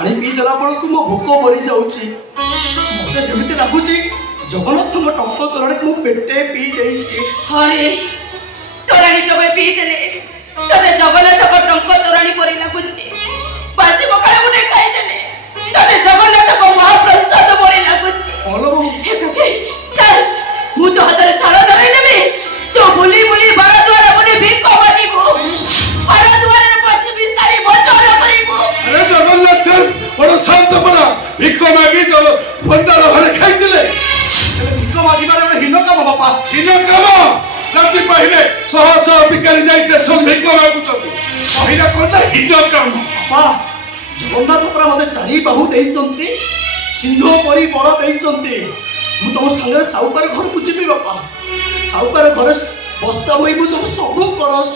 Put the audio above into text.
पानी पी देला बेलू मो भोक मरी जाऊँगी मत सेमती लगुच जगन्नाथ टंक तोराणी मु पेटे पी जाइए। अरे तोराणी टबे पी देले तते जगन्नाथ को टंक तोराणी परी लागुची बासी पकाळे मुठे खाई देले तते जगन्नाथ को महाप्रसाद परी लागुची। बोलो हे कसे चल मु तो हातरे थाला धरै नेबी तो बुली बुली बार द्वारा बुली भिक मागिबो बार द्वारा पसी बिस्तारी बचन करिबो। अरे जगन्नाथ बड़ा शांत बना भिक्ष मागी जो फंडार घरे खाई दिले भिक मागिबार हीन काम बापा हीन काम राति पहिले शह शह भिकारी जाई देशन भिक्ष मागुचंती पहिला कोन हीन काम बापा जगन्नाथ परा मते चारि बाहु देइचंती सिंधु परी बड़ देइचंती मु तुम संगे साहुकार घर को जीवी बापा साहुकार घर बस्ता होई मु तुम सब कर